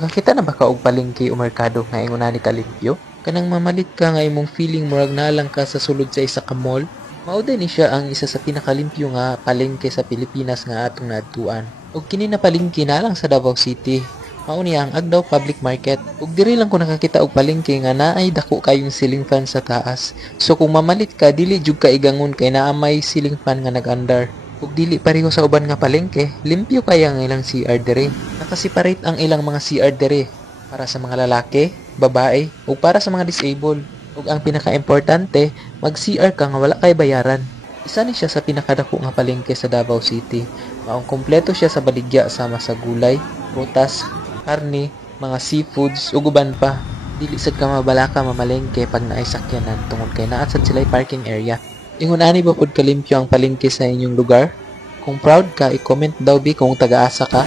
Nakakita na ba ka og palengke o merkado nga ingon ani kalimpyo? Kanang mamalit ka nga imong feeling murag nalang ka sa sulod sa isa ka mall? Mao ni siya ang isa sa pinakalimpyo nga palengke sa Pilipinas nga atong naadtuan. Ug kini na palengke na lang sa Davao City. Mao ni ang Agdao Public Market. Ug diri lang ko nakakita og palengke nga naay dako kayong ceiling fan sa taas. So kung mamalit ka dili jud ka igangon kay naa may ceiling fan nga nag-andar. Ug dili pareho sa uban nga palengke, limpyo kaya ang ilang CR dere. Nakaseparate ang ilang mga CR dere para sa mga lalaki, babae, ug para sa mga disabled. Ug ang pinaka-importante, mag-CR ka nga wala kay bayaran. Isa ni siya sa pinakadako nga palengke sa Davao City. Maong kompleto siya sa baligya sama sa gulay, prutas, karne, mga seafoods ug uban pa. Dili sad ka mabalaka mamalengke pag naay sakyanan tungod kay naa sad sila'y parking area. Ingon ani ba pud kalimpyo ang palengke sa inyong lugar? Kung proud ka, i-comment daw bi kung taga-asa ka.